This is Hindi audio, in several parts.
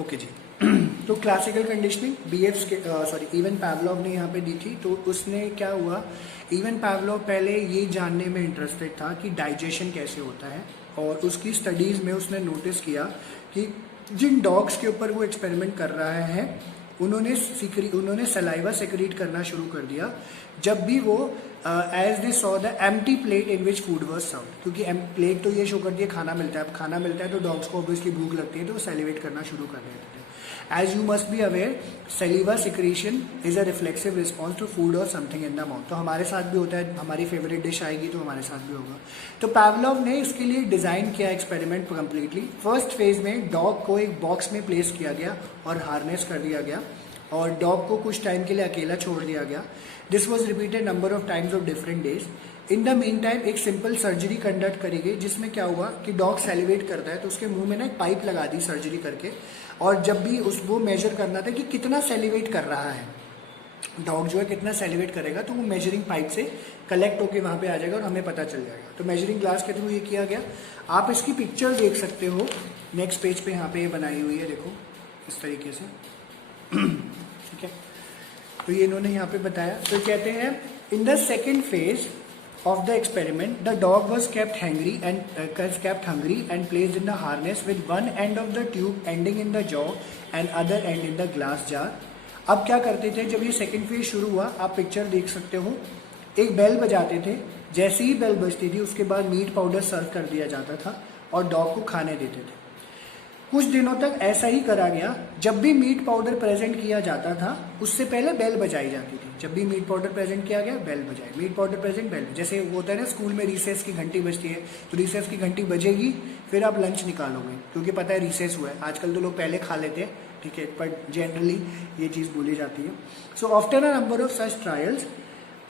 ओके जी। तो क्लासिकल कंडीशनिंग इवन पावलोव ने यहाँ पे दी थी। तो उसने क्या हुआ, इवन पावलोव पहले ये जानने में इंटरेस्टेड था कि डाइजेशन कैसे होता है, और उसकी स्टडीज़ में उसने नोटिस किया कि जिन डॉग्स के ऊपर वो एक्सपेरिमेंट कर रहा है उन्होंने सलाइवा सेक्रीट करना शुरू कर दिया जब भी वो as they saw the empty plate in which food was served. क्योंकि प्लेट तो ये शो करती है खाना मिलता है, अब खाना मिलता है तो डॉग्स को ऑब्वियसली भूख लगती है, तो वो सेलिवेट करना शुरू कर देते थे। As you must be aware, saliva secretion is a reflexive response to food और समथिंग इन द माउथ। तो हमारे साथ भी होता है, हमारी फेवरेट डिश आएगी तो हमारे साथ भी होगा। तो पावलोव ने इसके लिए डिजाइन किया एक्सपेरिमेंट कम्प्लीटली। फर्स्ट फेज में डॉग को एक बॉक्स में प्लेस किया गया और हार्नेस कर दिया गया, और डॉग को कुछ टाइम के लिए अकेला छोड़ दिया गया। This was repeated number of times of different days. In the mean time एक सिंपल सर्जरी कंडक्ट करी गई, जिसमें क्या हुआ कि डॉग सेलिवेट करता है तो उसके मुंह में ना एक पाइप लगा दी सर्जरी करके, और जब भी वो मेजर करना था कि कितना सेलिवेट कर रहा है डॉग, जो है कितना सेलिवेट करेगा, तो वो मेजरिंग पाइप से कलेक्ट होके वहाँ पे आ जाएगा और हमें पता चल जाएगा। तो मेजरिंग ग्लास के थ्रू ये किया गया। आप इसकी पिक्चर देख सकते हो नेक्स्ट पेज पे, यहाँ पे ये बनाई हुई है, देखो इस तरीके से। ठीक है, तो ये इन्होंने यहाँ पे बताया। तो कहते हैं in the second phase of the experiment, the dog was kept hungry and placed in the harness with one end of the tube ending in the jaw and other end in the glass jar. अब क्या करते थे, जब ये सेकेंड फेज शुरू हुआ, आप पिक्चर देख सकते हो, एक बेल बजाते थे। जैसे ही बेल बजती थी उसके बाद मीट पाउडर सर्व कर दिया जाता था और डॉग को खाने देते थे। कुछ दिनों तक ऐसा ही करा गया। जब भी मीट पाउडर प्रेजेंट किया जाता था उससे पहले बेल बजाई जाती थी। जब भी मीट पाउडर प्रेजेंट किया गया बेल बजाई, मीट पाउडर प्रेजेंट बेल। जैसे होता है ना स्कूल में रिसेस की घंटी बजती है, तो रिसेस की घंटी बजेगी फिर आप लंच निकालोगे, क्योंकि पता है रिसेस हुआ है। आजकल तो लोग पहले खा लेते हैं, ठीक है, पर जनरली ये चीज़ बोली जाती है। So after a number of such trials,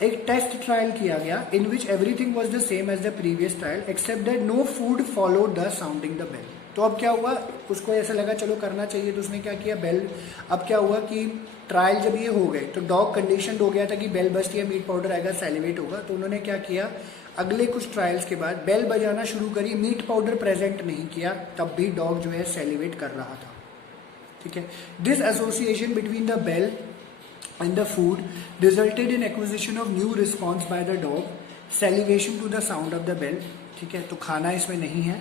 एक टेस्ट ट्रायल किया गया in which everything was the same as the previous trial except that no food followed the sounding the bell. तो अब क्या हुआ, उसको ऐसा लगा चलो करना चाहिए, तो उसने क्या किया, बेल। अब क्या हुआ कि ट्रायल जब ये हो गए तो डॉग कंडीशन हो गया था कि बेल बजती है मीट पाउडर आएगा, सेलिवेट होगा। तो उन्होंने क्या किया, अगले कुछ ट्रायल्स के बाद बेल बजाना शुरू करी, मीट पाउडर प्रेजेंट नहीं किया, तब भी डॉग जो है सेलिवेट कर रहा था। ठीक है, this association between the bell and the food resulted in acquisition of new response by the dog, salivation to the sound of the bell. ठीक है, तो खाना इसमें नहीं है।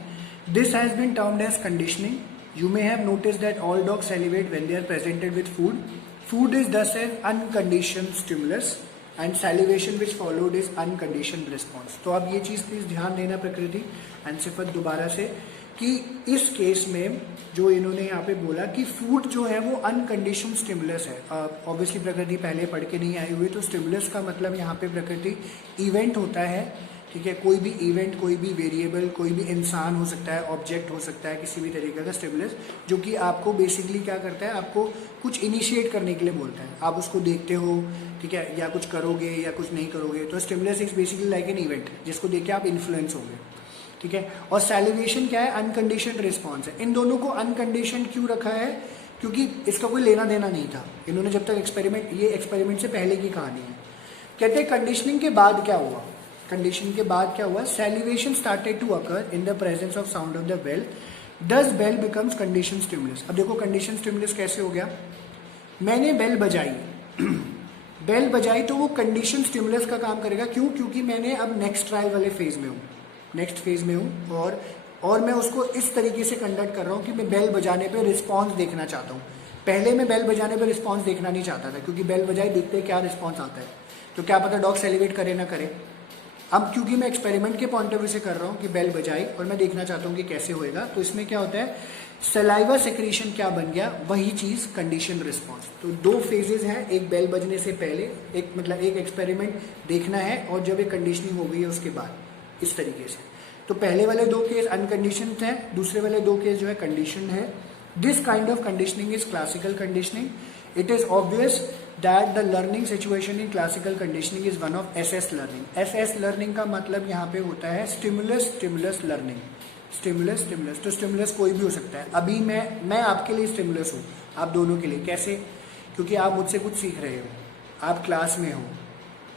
This has been termed as conditioning. You may have noticed that all dogs salivate when they are presented with food. Food is thus an unconditioned stimulus and salivation which followed is unconditioned response. तो अब ये चीज़ प्लीज ध्यान देना प्रकृति एंड सिफत दोबारा से, कि इस केस में जो इन्होंने यहाँ पे बोला कि फूड जो है वो अनकंडीशन स्टिमुलस है। ऑब्वियसली प्रकृति पहले पढ़ के नहीं आई हुई, तो स्टिमुलस का मतलब यहाँ पे प्रकृति इवेंट होता है। ठीक है, कोई भी इवेंट, कोई भी वेरिएबल, कोई भी इंसान हो सकता है, ऑब्जेक्ट हो सकता है, किसी भी तरीके का स्टिमुलस, जो कि आपको बेसिकली क्या करता है, आपको कुछ इनिशिएट करने के लिए बोलता है। आप उसको देखते हो, ठीक है, या कुछ करोगे या कुछ नहीं करोगे, तो stimulus is basically like an event जिसको देख के आप इन्फ्लुएंस होंगे। ठीक है, और सैलिवेशन क्या है, अनकंडीशन रिस्पॉन्स है। इन दोनों को अनकंडीशन क्यों रखा है, क्योंकि इसका कोई लेना देना नहीं था। इन्होंने जब तक एक्सपेरिमेंट, ये एक्सपेरिमेंट से पहले की कहानी है। कहते हैं कंडीशनिंग के बाद क्या हुआ, कंडीशनिंग के बाद क्या हुआ, salivation started to occur in the presence of sound of the bell, thus bell becomes condition stimulus. अब देखो कंडीशन स्टिमुलस कैसे हो गया, मैंने बेल बजाई बेल बजाई तो वो कंडीशन स्टिमुलस का काम करेगा। क्यों, क्योंकि मैंने अब नेक्स्ट ट्रायल वाले फेज में हूँ, नेक्स्ट फेज में हूँ, और मैं उसको इस तरीके से कंडक्ट कर रहा हूँ कि मैं बेल बजाने पे रिस्पांस देखना चाहता हूँ। पहले मैं बेल बजाने पे रिस्पांस देखना नहीं चाहता था, क्योंकि बेल बजाई देखते हैं क्या रिस्पांस आता है, तो क्या पता डॉग सेलिवेट करे ना करे। अब क्योंकि मैं एक्सपेरिमेंट के पॉइंट ऑफ व्यू से कर रहा हूँ कि बेल बजाई और मैं देखना चाहता हूँ कि कैसे होएगा, तो इसमें क्या होता है, सलाइवा सेक्रीशन क्या बन गया, वही चीज कंडीशन रिस्पॉन्स। तो दो फेजेस हैं, एक बेल बजने से पहले, एक मतलब एक एक्सपेरिमेंट देखना है, और जब एक कंडीशनिंग हो गई है उसके बाद, इस तरीके से। तो पहले वाले दो केस अनकंडीशन है, दूसरे वाले दो केस जो है कंडीशन है। This kind of conditioning is classical conditioning. It is obvious that the learning situation in classical conditioning is one of SS learning. SS learning का मतलब यहाँ पे होता है stimulus stimulus learning. Stimulus stimulus, तो स्टिमुलस कोई भी हो सकता है। अभी मैं आपके लिए स्टिमुलस हूँ, आप दोनों के लिए। कैसे, क्योंकि आप मुझसे कुछ सीख रहे हो, आप क्लास में हो,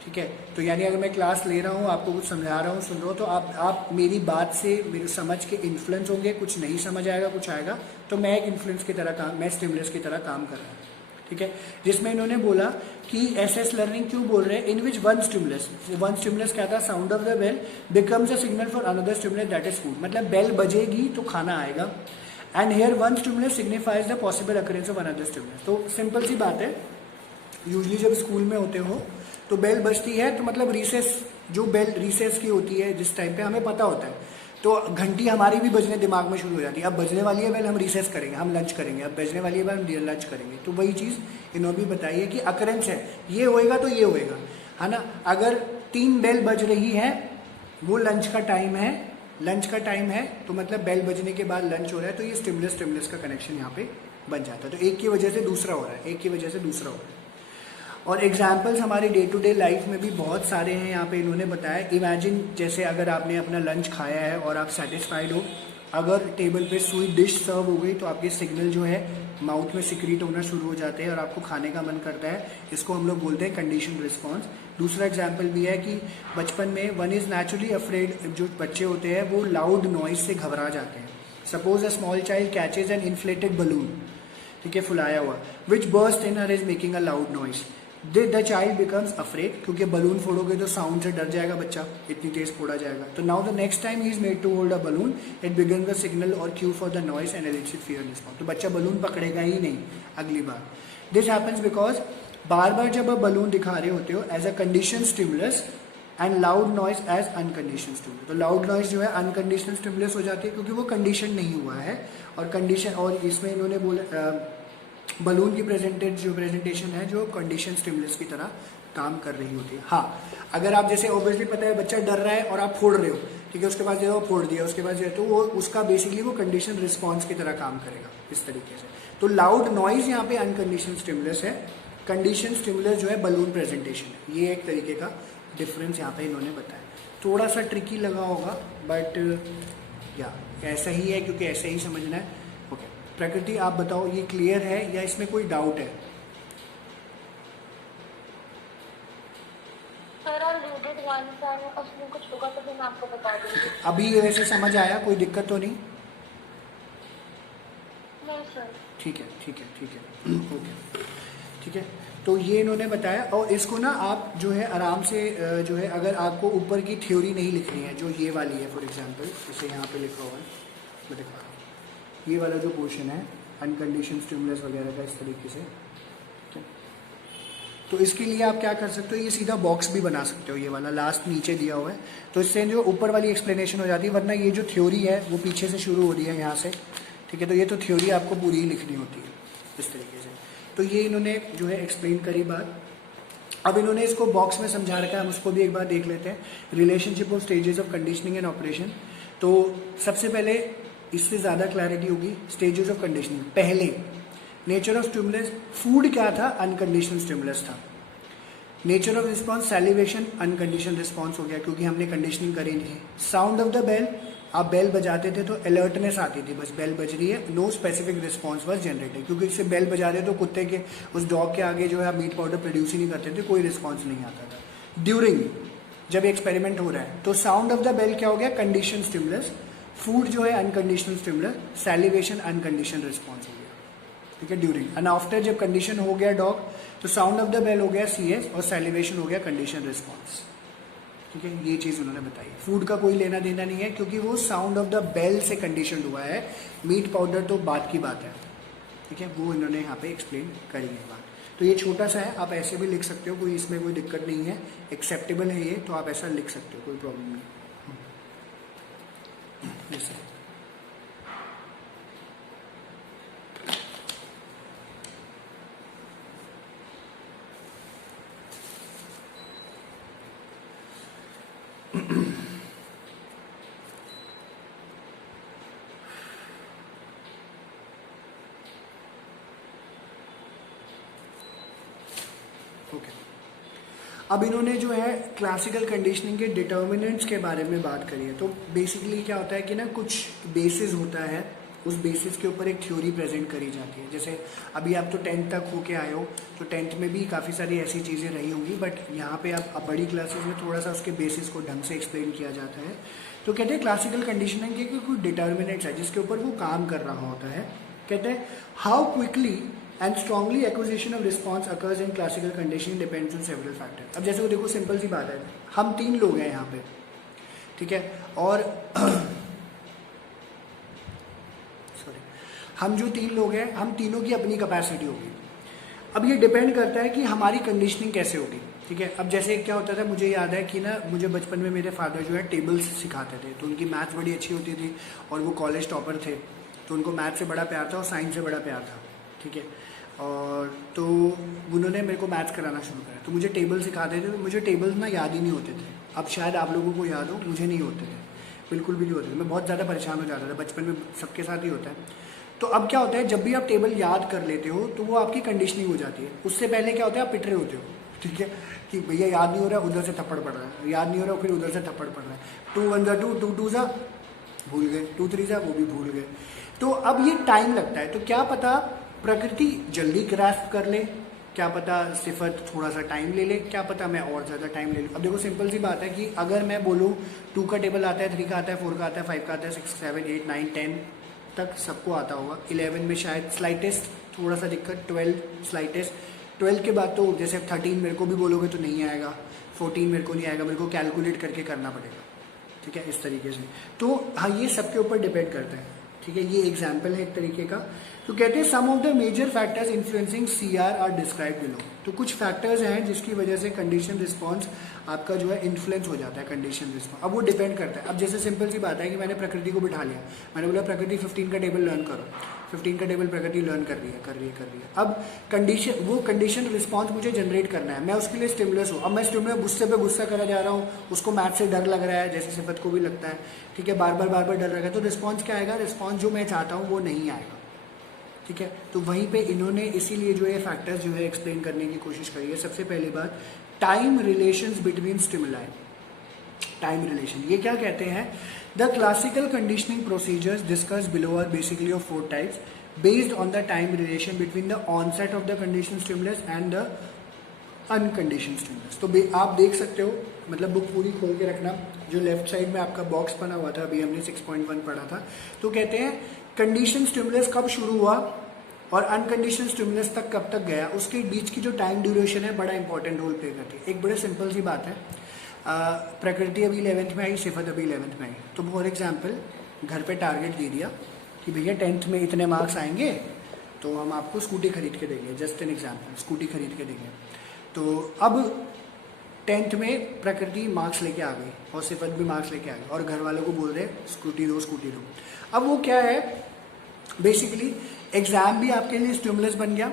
ठीक है। तो यानी अगर मैं क्लास ले रहा हूँ, आपको कुछ समझा रहा हूँ, सुन रहा हूँ, तो आप मेरी बात से मेरे समझ के इन्फ्लुएंस होंगे, कुछ नहीं समझ आएगा, कुछ आएगा, तो मैं एक इन्फ्लुएंस की तरह काम, मैं स्टिमुलस की तरह काम कर रहा हूँ। ठीक है। जिसमें इन्होंने बोला कि एसएस लर्निंग क्यों बोल रहे हैं, इन विच वन स्टिमुलस क्या था, sound of the bell becomes a signal for another stimulus that is food, मतलब बेल बजेगी तो खाना आएगा। And here one stimulus signifies the possible occurrence of another stimulus. तो सिंपल सी बात है, यूजली जब स्कूल में होते हो तो बेल बजती है, तो मतलब रिसेस, जो बेल रिसेस की होती है जिस टाइम पे हमें पता होता है, तो घंटी हमारी भी बजने दिमाग में शुरू हो जाती है। अब बजने वाली है बेल, हम रिसेस करेंगे, हम लंच करेंगे। अब बजने वाली है बेल, हम लंच करेंगे। तो वही चीज़ इन्होंने भी बताई है कि अकरेंस है, ये होएगा तो ये होएगा, है ना। अगर 3 बेल बज रही है, वो लंच का टाइम है, तो मतलब बेल बजने के बाद लंच हो रहा है, तो ये स्टिमुलस का कनेक्शन यहाँ पे बन जाता है। तो एक की वजह से दूसरा हो रहा है, और एग्जाम्पल्स हमारे डे टू डे लाइफ में भी बहुत सारे हैं। यहाँ पे इन्होंने बताया, इमेजिन जैसे अगर आपने अपना लंच खाया है और आप सेटिस्फाइड हो, अगर टेबल पे स्वीट डिश सर्व हो गई तो आपके सिग्नल जो है माउथ में सिक्रीट होना शुरू हो जाते हैं और आपको खाने का मन करता है। इसको हम लोग बोलते हैं कंडीशन रिस्पॉन्स। दूसरा एग्जाम्पल भी है कि बचपन में वन इज नेचुरली अफ्रेड, जो बच्चे होते हैं वो लाउड नॉइज से घबरा जाते हैं। Suppose a small child catches an inflated balloon, ठीक है, फुलाया हुआ, which burst in her is making a loud noise, the child becomes afraid, क्योंकि बलून फोड़ोगे तो साउंड से डर जाएगा बच्चा, इतनी तेज फोड़ा जाएगा। तो now the next time he is made to hold a balloon, it begins the signal or cue for the noise and elicit fear response. तो बच्चा बलून पकड़ेगा ही नहीं अगली बार। दिस हैपेंस बिकॉज बार बार जब आप बलून दिखा रहे होते हो as a condition stimulus and loud noise as uncondition stimulus, तो लाउड नॉइज जो है अनकंडीशनल स्टिमुलस हो जाती है, क्योंकि वो कंडीशन नहीं हुआ है। और कंडीशन, और इसमें इन्होंने बोला बलून की प्रेजेंटेशन है जो कंडीशन स्टिमुलस की तरह काम कर रही होती है। हाँ, अगर आप जैसे ऑब्वियसली पता है बच्चा डर रहा है और आप फोड़ रहे हो, ठीक है, उसके बाद जो है वो फोड़ दिया, उसके बाद जो है तो वो उसका बेसिकली वो कंडीशन रिस्पॉन्स की तरह काम करेगा इस तरीके से। तो लाउड नॉइज यहाँ पे अनकंडीशन स्टिमुलस है, कंडीशन स्टिमुलस जो है बलून प्रेजेंटेशन है। ये एक तरीके का डिफरेंस यहाँ पे इन्होंने बताया। थोड़ा सा ट्रिकी लगा होगा, बट या ऐसा ही है, क्योंकि ऐसे ही समझना है। ओके, प्रकृति आप बताओ ये क्लियर है या इसमें कोई डाउट है? उसमें कुछ होगा तो फिर मैं आपको बता दूंगी। अभी ये वैसे समझ आया, कोई दिक्कत तो नहीं? नहीं सर। ठीक है ओके, ठीक है। तो ये इन्होंने बताया, और इसको ना आप जो है आराम से जो है, अगर आपको ऊपर की थ्योरी नहीं लिखनी है, जो ये वाली है फॉर एग्जांपल, जैसे यहाँ पे लिखा हुआ है, मैं दिखा रहा हूँ, ये वाला जो पोर्शन है अनकंडीशन स्टिमुलस वगैरह का, इस तरीके से, ठीक है। तो इसके लिए आप क्या कर सकते हो, ये सीधा बॉक्स भी बना सकते हो, ये वाला लास्ट नीचे दिया हुआ है, तो इससे जो ऊपर वाली एक्सप्लेनेशन हो जाती है, वरना ये जो थ्योरी है वो पीछे से शुरू हो रही है यहाँ से, ठीक है। तो ये तो थ्योरी आपको पूरी ही लिखनी होती है इस तरीके से। तो ये इन्होंने जो है एक्सप्लेन करी बात। अब इन्होंने इसको बॉक्स में समझा रखा है, हम उसको भी एक बार देख लेते हैं। Relationship of stages of conditioning and operation. तो सबसे पहले इससे ज़्यादा क्लैरिटी होगी, स्टेजेस ऑफ कंडीशनिंग। पहले नेचर ऑफ स्टिमुलस, फूड क्या था, अनकंडीशनल स्टिमुलस था। Nature of response, salivation, unconditional response हो गया, क्योंकि हमने कंडीशनिंग करी नहीं। साउंड ऑफ द बेल, आप बेल बजाते थे तो अलर्टनेस आती थी, बस बेल बज रही है, no specific response was generated, क्योंकि इससे बेल बजा रहे तो कुत्ते के उस डॉग के आगे जो है आप मीट पाउडर प्रोड्यूस ही नहीं करते थे, कोई रिस्पॉन्स नहीं आता था। ड्यूरिंग जब एक्सपेरिमेंट हो रहा है तो साउंड ऑफ द बेल क्या हो गया, कंडीशन स्टिमुलस। फूड जो है unconditional stimulus, salivation unconditional response हो गया, ठीक है, ड्यूरिंग। एंड आफ्टर जब कंडीशन हो गया डॉग, तो साउंड ऑफ द बेल हो गया CS और सैलिवेशन हो गया कंडीशन रिस्पॉन्स, ठीक है। ये चीज़ उन्होंने बताई। फूड का कोई लेना देना नहीं है, क्योंकि वो साउंड ऑफ द बेल से कंडीशन हुआ है, मीट पाउडर तो बात की बात है, ठीक है, वो इन्होंने यहाँ पे एक्सप्लेन करी है बात। तो ये छोटा सा है, आप ऐसे भी लिख सकते हो, कोई इसमें कोई दिक्कत नहीं है, एक्सेप्टेबल है ये, तो आप ऐसा लिख सकते हो, कोई प्रॉब्लम नहीं। जैसे ओके, अब इन्होंने जो है क्लासिकल कंडीशनिंग के डिटर्मिनेंट्स के बारे में बात करी है। तो बेसिकली क्या होता है कि ना, कुछ बेसिस होता है उस बेसिस के ऊपर एक थ्योरी प्रेजेंट करी जाती है। जैसे अभी आप तो 10th तक होके आए हो, तो 10th में भी काफ़ी सारी ऐसी चीज़ें रही होंगी, बट यहाँ पे आप अब बड़ी क्लासेस में थोड़ा सा उसके बेसिस को ढंग से एक्सप्लेन किया जाता है। तो कहते हैं क्लासिकल कंडीशनिंग के कोई डिटर्मिनेंट्स है जिसके ऊपर वो काम कर रहा होता है। कहते हैं how quickly and strongly acquisition of response occurs in classical conditioning depends on several factor. अब जैसे वो देखो सिंपल सी बात है, हम 3 लोग हैं यहाँ पे, ठीक है, और सॉरी, हम जो 3 लोग हैं, हम तीनों की अपनी कैपेसिटी होगी। अब ये डिपेंड करता है कि हमारी कंडीशनिंग कैसे होगी, ठीक है। अब जैसे क्या होता था, मुझे याद है कि ना, मुझे बचपन में मेरे फादर जो है टेबल्स सिखाते थे, तो उनकी मैथ्स बड़ी अच्छी होती थी और वो कॉलेज टॉपर थे, तो उनको मैथ से बड़ा प्यार था और साइंस से बड़ा प्यार था, ठीक है। और तो उन्होंने मेरे को मैथ्स कराना शुरू करा, तो मुझे टेबल सिखाते थे, तो मुझे टेबल्स ना याद ही नहीं होते थे। अब शायद आप लोगों को याद हो, मुझे नहीं होते थे, बिल्कुल भी नहीं होते थे। मैं बहुत ज़्यादा परेशान हो जाता था, बचपन में सबके साथ ही होता है। तो अब क्या होता है, जब भी आप टेबल याद कर लेते हो तो वो आपकी कंडीशनिंग हो जाती है। उससे पहले क्या होता है, आप पिट रहे होते हो, ठीक है, कि भैया याद नहीं हो रहा है, उधर से थप्पड़ पड़ रहा है, याद नहीं हो रहा है, फिर उधर से थप्पड़ पड़ रहा है। 2 1 जा 2, 2 2 जा भूल गए, 2 3 जा वो भी भूल गए। तो अब ये टाइम लगता है, तो क्या पता प्रकृति जल्दी ग्रास्प कर ले, क्या पता सिफत थोड़ा सा टाइम ले ले, क्या पता मैं और ज़्यादा टाइम ले लूँ। अब देखो सिंपल सी बात है कि अगर मैं बोलूँ 2 का टेबल आता है, 3 का आता है, 4 का आता है, 5 का आता है, 6 7 8 9 10 तक सबको आता होगा। 11 में शायद स्लाइटेस्ट थोड़ा सा दिक्कत, 12 स्लाइटेस्ट, 12 के बाद तो जैसे 13 मेरे को भी बोलोगे तो नहीं आएगा, 14 मेरे को नहीं आएगा, मेरे को कैलकुलेट करके करना पड़ेगा, ठीक है, इस तरीके से। तो हाँ, ये सबके ऊपर डिपेंड करता है, ठीक है। ये एग्जाम्पल है एक तरीके का। तो कहते हैं some of the major factors influencing CR are describe below. तो कुछ फैक्टर्स हैं जिसकी वजह से कंडीशन रिस्पॉन्स आपका जो है इन्फ्लुएंस हो जाता है, कंडीशन रिस्पॉन्स। अब वो डिपेंड करता है। अब जैसे सिंपल सी बात है कि मैंने प्रकृति को बिठा लिया, मैंने बोला प्रकृति 15 का टेबल लर्न करो, 15 का टेबल प्रकृति लर्न कर रही है। अब कंडीशन, वो कंडीशन रिस्पॉन्स मुझे जनरेट करना है, मैं उसके लिए स्टिमुलस हूँ। अब मैं स्टिमुलस गुस्से पे गुस्सा करा जा रहा हूँ, उसको मैथ से डर लग रहा है, जैसे सिफत को भी लगता है, ठीक है, बार बार डर लगा, तो रिस्पॉन्स क्या आएगा, रिस्पॉन्स जो मैं चाहता हूँ वो नहीं आएगा, ठीक है। तो वहीं पे इन्होंने इसीलिए जो है फैक्टर्स जो है एक्सप्लेन करने की कोशिश करी है। सबसे पहली बात, time relations between stimuli. Time relation, ये क्या कहते हैं, the classical conditioning procedures discuss below are basically of 4 types based on the time relation between the onset of the condition stimulus and the uncondition stimulus. तो आप देख सकते हो, मतलब बुक पूरी खोल के रखना, जो लेफ्ट साइड में आपका बॉक्स बना हुआ था, अभी हमने 6.1 पढ़ा था। तो कहते हैं कंडीशन स्टिमुलस कब शुरू हुआ और अनकंडीशन स्टिमुलस तक कब तक गया, उसके बीच की जो टाइम ड्यूरेशन है बड़ा इंपॉर्टेंट रोल प्ले करती है। एक बड़े सिंपल सी बात है, प्रकृति अभी 11th में आई, सिफत अभी 11th में आई, तो फॉर एग्जाम्पल घर पे टारगेट दे दिया कि भैया 10th में इतने मार्क्स आएंगे तो हम आपको स्कूटी खरीद के देंगे, जस्ट एन एग्जाम्पल, स्कूटी खरीद के देंगे। तो अब 10th में प्रकृति मार्क्स लेके आ गई और सिफत भी मार्क्स लेके आ गई और घर वालों को बोल रहे स्कूटी दो। अब वो क्या है, बेसिकली एग्जाम भी आपके लिए स्टिमुलस बन गया,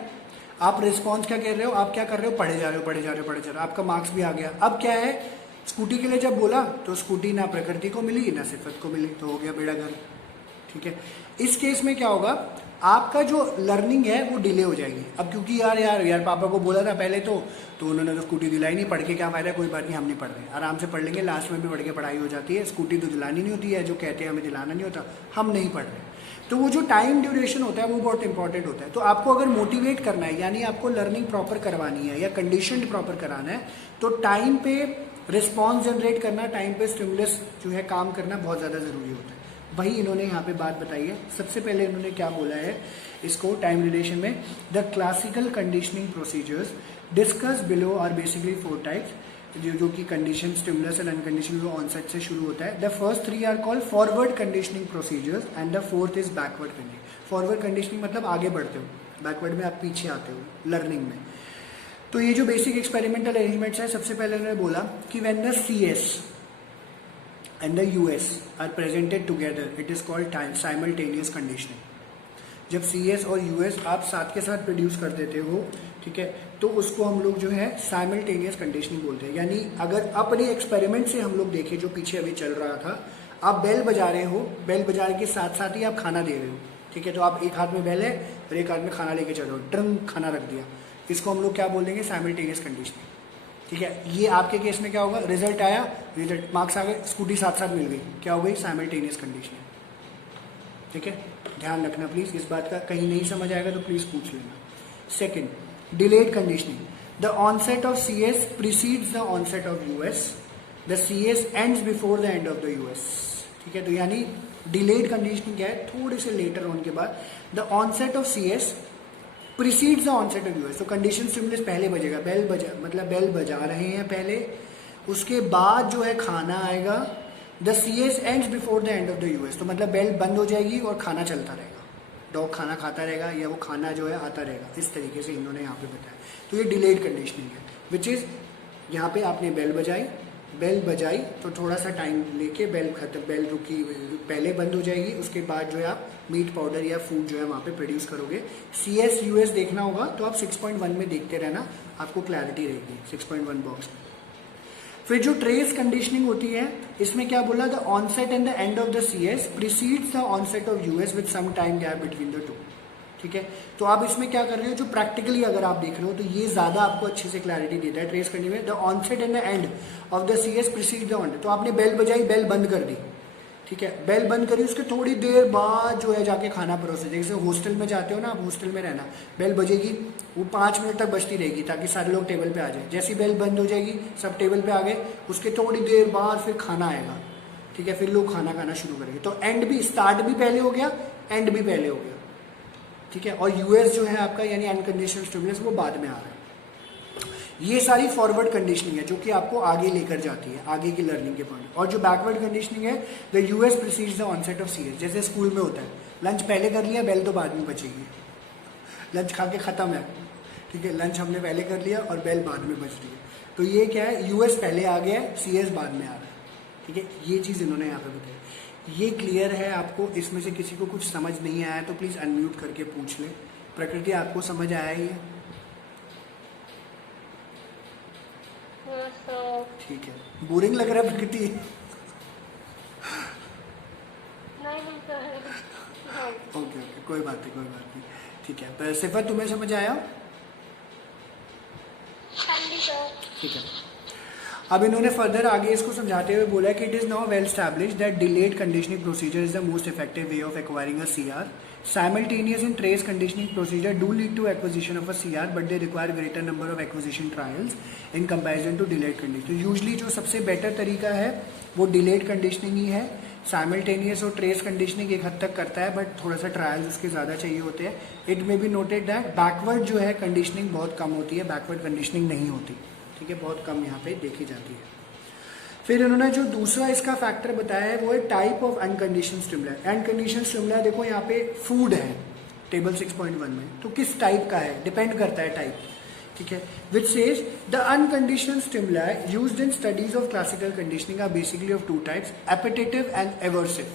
आप रिस्पॉन्स क्या कर रहे हो, आप क्या कर रहे हो, पढ़े जा रहे हो, आपका मार्क्स भी आ गया। अब क्या है, स्कूटी के लिए जब बोला तो स्कूटी ना प्रकृति को मिली ना सिफत को मिली, तो हो गया बेड़ा घर, ठीक है। इस केस में क्या होगा, आपका जो लर्निंग है वो डिले हो जाएगी। अब क्योंकि यार पापा को बोला था पहले तो उन्होंने तो स्कूटी दिलाई नहीं, पढ़ के क्या फायदा, कोई बात नहीं, हम नहीं पढ़ रहे, आराम से पढ़ लेंगे, लास्ट में भी पढ़ के पढ़ाई हो जाती है। स्कूटी तो दिलानी नहीं होती है, जो कहते हैं हमें दिलाना नहीं होता, हम नहीं पढ़ रहे। तो वो जो टाइम ड्यूरेशन होता है वो बहुत इंपॉर्टेंट होता है। तो आपको अगर मोटिवेट करना है, यानी आपको लर्निंग प्रॉपर करवानी है या कंडीशन प्रॉपर कराना है, तो टाइम पे रिस्पॉन्स जनरेट करना, टाइम पे स्टिमुलस जो है काम करना बहुत ज़्यादा ज़रूरी होता है। वही इन्होंने यहाँ पे बात बताई है। सबसे पहले इन्होंने क्या बोला है इसको टाइम रिलेशन में, the classical conditioning procedures discuss below are basically 4 types, जो कि condition, stimulus and unconditional onset से शुरू होता है। The first 3 are called forward conditioning procedures and the 4th is backward conditioning. Forward conditioning मतलब आगे बढ़ते हो, बैकवर्ड में आप पीछे आते हो लर्निंग में। तो ये जो बेसिक एक्सपेरिमेंटल अरेंजमेंट्स है, सबसे पहले उन्होंने बोला कि when the CS and the US are presented together, it is called simultaneous conditioning। जब CS और US आप साथ के साथ प्रोड्यूस कर देते हो, ठीक है, तो उसको हम लोग जो है साइमल्टेनियस कंडीशनिंग बोलते हैं। यानी अगर अपने एक्सपेरिमेंट से हम लोग देखें जो पीछे अभी चल रहा था, आप बेल बजा रहे हो, बेल बजाने के साथ साथ ही आप खाना दे रहे हो, ठीक है, तो आप एक हाथ में बेल है और एक हाथ में खाना लेके चल रहे हो, ट्रंक खाना रख दिया, इसको हम लोग क्या बोलेंगे, साइमल्टेनियस कंडीशनिंग, ठीक है। ये आपके केस में क्या होगा, रिजल्ट आया, रिजल्ट मार्क्स आ गए, स्कूटी साथ साथ मिल गई, क्या हो गई, साइमल्टेनियस कंडीशनिंग, ठीक है। ध्यान रखना प्लीज इस बात का, कहीं नहीं समझ आएगा तो प्लीज पूछ लेना। Second, delayed conditioning, the onset of CS precedes the onset of US, the CS ends before the end of the US। ठीक है, तो यानी डिलेड कंडीशनिंग क्या है, थोड़े से लेटर ऑन के बाद the onset of CS precedes the onset of US। तो कंडीशन स्टिमुलस पहले बजेगा, बेल बजा मतलब बेल बजा रहे हैं पहले, उसके बाद जो है खाना आएगा। The CS ends before the end of the US, तो मतलब बेल बंद हो जाएगी और खाना चलता रहेगा, डॉग खाना खाता रहेगा या वो खाना जो है आता रहेगा। इस तरीके से इन्होंने यहाँ पे बताया। तो ये डिलेड कंडीशनिंग है, विच इज यहाँ पे आपने बेल बजाई तो थोड़ा सा टाइम लेके बेल खत्म, बेल रुकी, पहले बंद हो जाएगी, उसके बाद जो है आप मीट पाउडर या फूड जो है वहाँ पे प्रोड्यूस करोगे। CS US देखना होगा तो आप 6.1 में देखते रहना, आपको क्लैरिटी रहेगी 6.1 बॉक्स में। फिर जो ट्रेस कंडीशनिंग होती है, इसमें क्या बोला, the onset and the end of the CS precedes the onset of US with some time gap between the two. ठीक है, तो आप इसमें क्या कर रहे हो, जो प्रैक्टिकली अगर आप देख रहे हो तो ये ज्यादा आपको अच्छे से क्लैरिटी देता है। ट्रेस करने में the onset and the end of the CS precede the on, तो आपने बेल बजाई, बेल बंद कर दी। ठीक है, बेल बंद करी, उसके थोड़ी देर बाद जो है जाके खाना परोसे। जैसे हॉस्टल में जाते हो ना, आप हॉस्टल में रहना, बेल बजेगी, वो 5 मिनट तक बजती रहेगी ताकि सारे लोग टेबल पे आ जाए। जैसी बेल बंद हो जाएगी, सब टेबल पे आ गए, उसके थोड़ी देर बाद फिर खाना आएगा। ठीक है, फिर लोग खाना खाना शुरू करेंगे। तो एंड भी, स्टार्ट भी पहले हो गया, एंड भी पहले हो गया। ठीक है, और US जो है आपका यानी अनकंडीशनल स्टिमुलस वो बाद में आ रहा है। ये सारी फॉरवर्ड कंडीशनिंग है जो कि आपको आगे लेकर जाती है, आगे की लर्निंग के पॉइंट। और जो बैकवर्ड कंडीशनिंग है, the US precedes the onset of CS, जैसे स्कूल में होता है, लंच पहले कर लिया, बेल तो बाद में बचेगी, लंच खा के खत्म है। ठीक है, लंच हमने पहले कर लिया और बेल बाद में बच रही है। तो ये क्या है, US पहले आ गया है, CS बाद में आ रहा है। ठीक है, ये चीज इन्होंने यहाँ पे बताई। ये क्लियर है आपको? इसमें से किसी को कुछ समझ नहीं आया तो प्लीज अनम्यूट करके पूछ ले। प्रकृति आपको समझ आया ही है? ठीक है, बोरिंग लग रहा है प्रकृति? नहीं सर। ओके ओके, कोई बात नहीं। ठीक है, पर सिफत तुम्हें समझ आया? हाँ जी सर। ठीक है, अब इन्होंने फर्दर आगे इसको समझाते हुए बोला कि it is now well established that delayed conditioning procedure is the most effective way of acquiring a CR. Simultaneous and trace conditioning procedure do lead to acquisition of a CR, but they require greater number of acquisition trials in comparison to delayed conditioning. तो यूजली जो सबसे बेटर तरीका है वो डिलेड कंडीशनिंग ही है। साइमल्टेनियस और ट्रेस कंडीशनिंग एक हद तक करता है, बट थोड़ा सा ट्रायल्स उसके ज़्यादा चाहिए होते हैं। It may be noted that backward जो है कंडीशनिंग बहुत कम होती है, बैकवर्ड कंडीशनिंग नहीं होती। ठीक है, बहुत कम यहाँ पे देखी जाती है। फिर इन्होंने जो दूसरा इसका फैक्टर बताया है वो है टाइप ऑफ अनकंडीशन स्टिमुलस। अनकंडीशन स्टिमुलस देखो यहाँ पे फूड है टेबल 6.1 में, तो किस टाइप का है डिपेंड करता है टाइप। ठीक है, which says the unconditional stimulus used in studies of classical conditioning are basically of 2 types, appetitive and aversive.